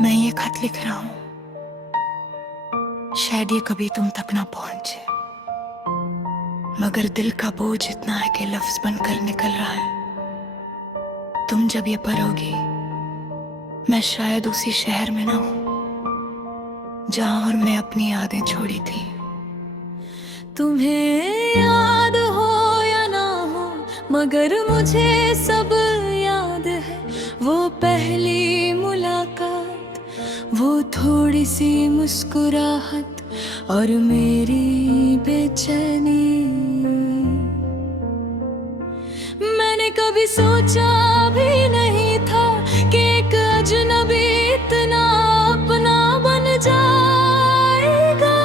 मैं ये खत लिख रहा हूं, शायद ये कभी तुम तक ना पहुंचे, मगर दिल का बोझ इतना है कि लफ्ज बनकर निकल रहा है। तुम जब ये पढ़ोगी, मैं शायद उसी शहर में ना हूं जहां और मैं अपनी यादें छोड़ी थी। तुम्हें याद हो या ना हो, मगर मुझे सब याद है। वो पहली मुलाकात, वो थोड़ी सी मुस्कुराहट और मेरी बेचैनी। मैंने कभी सोचा भी नहीं था कि एक अजनबी इतना अपना बन जाएगा।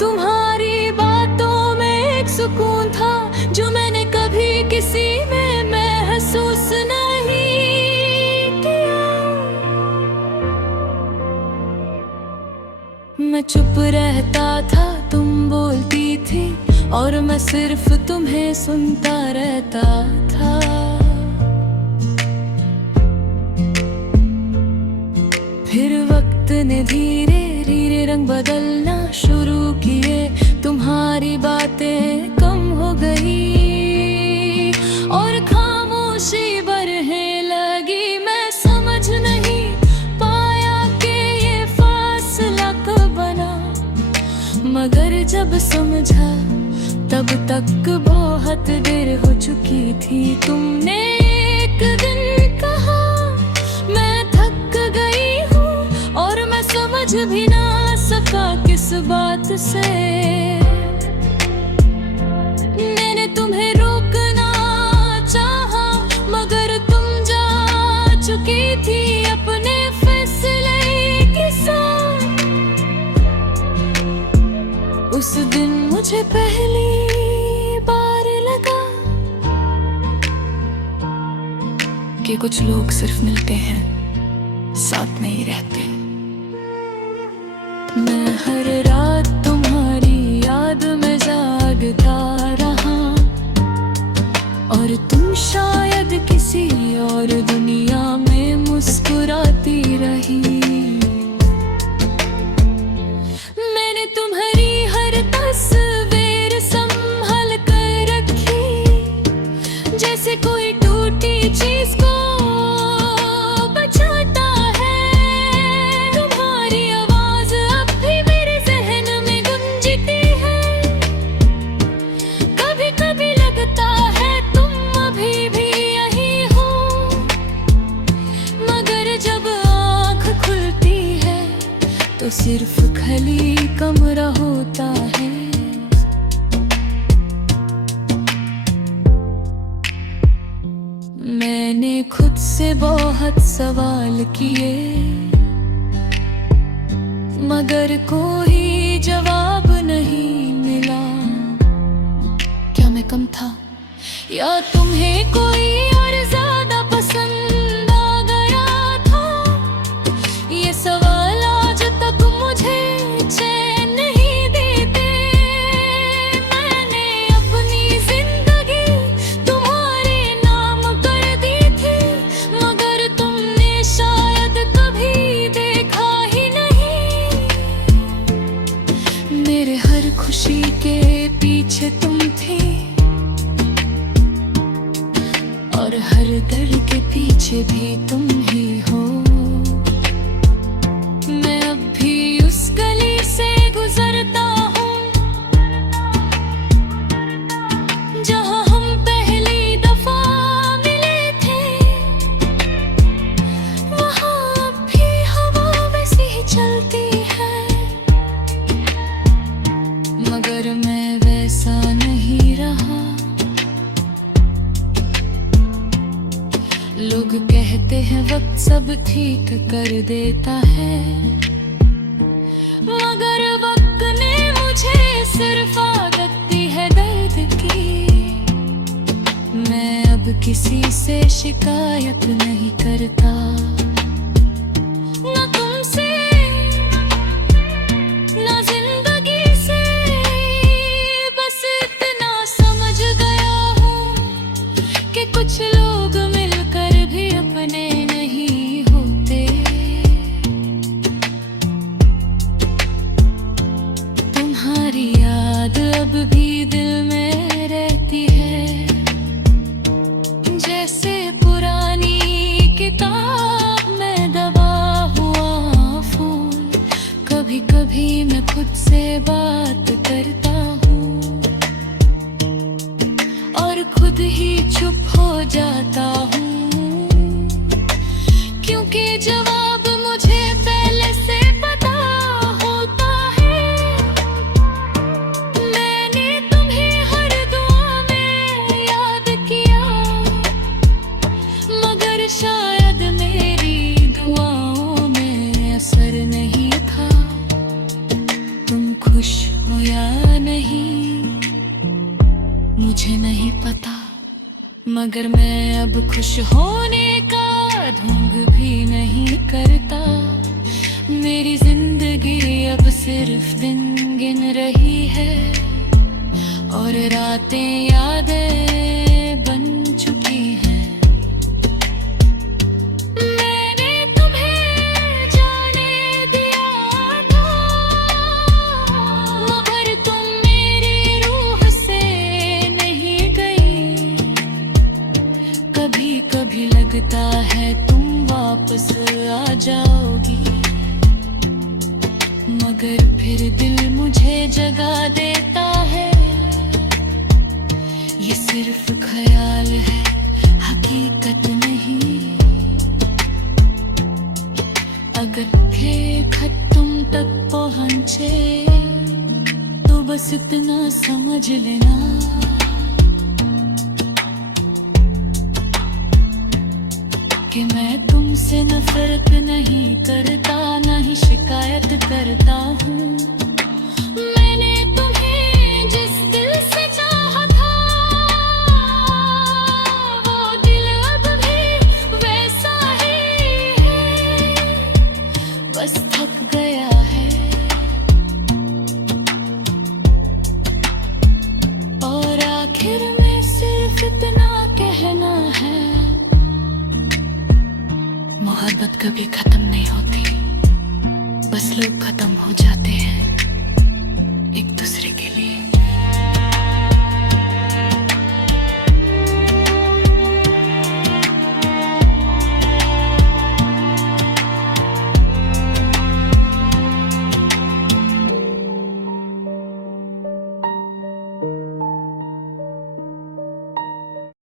तुम्हारी बातों में एक सुकून था जो मैंने कभी किसी में महसूस नहीं किया। मैं चुप रहता था, तुम बोलती थी और मैं सिर्फ तुम्हें सुनता रहता था। फिर वक्त ने धीरे धीरे रंग बदलना शुरू किए, तुम्हारी बातें कम हो गई और खामोशी बढ़ने लगी। मैं समझ नहीं पाया कि ये फासला कब बना, मगर जब समझा तब तक बहुत देर हो चुकी थी। तुमने एक दिन कहा मैं थक गई हूँ और मैं समझ भी ना सका किस बात से। मैंने तुम्हें रोकना चाहा, मगर तुम जा चुकी थी अपने फैसले के साथ। उस दिन मुझे पहली बार लगा कि कुछ लोग सिर्फ मिलते हैं, साथ नहीं रहते। मैं हर रात तुम्हारी याद में जागता रहा और तुम शायद किसी और दुनिया में मुस्कुराती रही। मैंने तुम्हारी हर तस्वीर संभाल कर रखी, जैसे कोई टूटी चीज को बचाता है। तुम्हारी आवाज अब भी मेरे जहन में गूंजती है। कभी कभी लगता है तुम अभी भी यही हो, मगर जब आँख खुलती है तो सिर्फ खाली कमरा होता है। मैंने खुद से बहुत सवाल किए, मगर कोई जवाब नहीं मिला। क्या मैं कम था या तुम्हें कोई और ज्यादा पसंद आ गया था? ये सवाल आज तक मुझे चैन नहीं देते। मैंने अपनी जिंदगी तुम्हारे नाम कर दी थी, मगर तुमने शायद कभी देखा ही नहीं। मेरे हर खुशी के पीछे तुम थी और हर दर्द के पीछे भी तुम ही हो। मैं अब भी उस गली से गुजरता हूँ जहाँ हम पहली दफा मिले थे। वहाँ अब भी हवा वैसी ही चलती है, मगर मैं वैसा नहीं रहा। लोग कहते हैं वक्त सब ठीक कर देता है, मगर वक्त ने मुझे सिर्फ आदत दी है दर्द की। मैं अब किसी से शिकायत नहीं करता, न तुमसे न जिंदगी से। बस इतना समझ गया हूँ कि कुछ लोग मिलकर भी अपने खुद से बात करता हूँ और खुद ही चुप हो जाता हूँ, क्योंकि जवाब मुझे पहले से पता होता है। मैंने तुम्हें हर दुआ में याद किया, मगर शायद मेरी दुआओं में असर नहीं था। तुम खुश हो या नहीं मुझे नहीं पता, मगर मैं अब खुश होने का ढोंग भी नहीं करता। मेरी जिंदगी अब सिर्फ दिन गिन रही है और रातें यादें बन चुकी हैं। मैंने तुम्हें जाने दिया था, मगर तुम मेरी रूह से नहीं गई। कभी कभी लगता है तुम वापस आ जाओगी, मगर फिर दिल मुझे जगा देता है। ये सिर्फ ख्याल है, हकीकत नहीं। अगर ये खत तुम तक पहुंचे तो बस इतना समझ लेना कि मैं तुमसे नफरत नहीं करता, ना ही शिकायत करता हूँ। मैंने तुम्हें जिस दिल से चाहा था, वो दिल अब भी वैसा ही है, बस थक गया है। और आखिर में सिर्फ इतना कहना है, मोहब्बत कभी खत्म नहीं होती, बस लोग खत्म हो जाते हैं।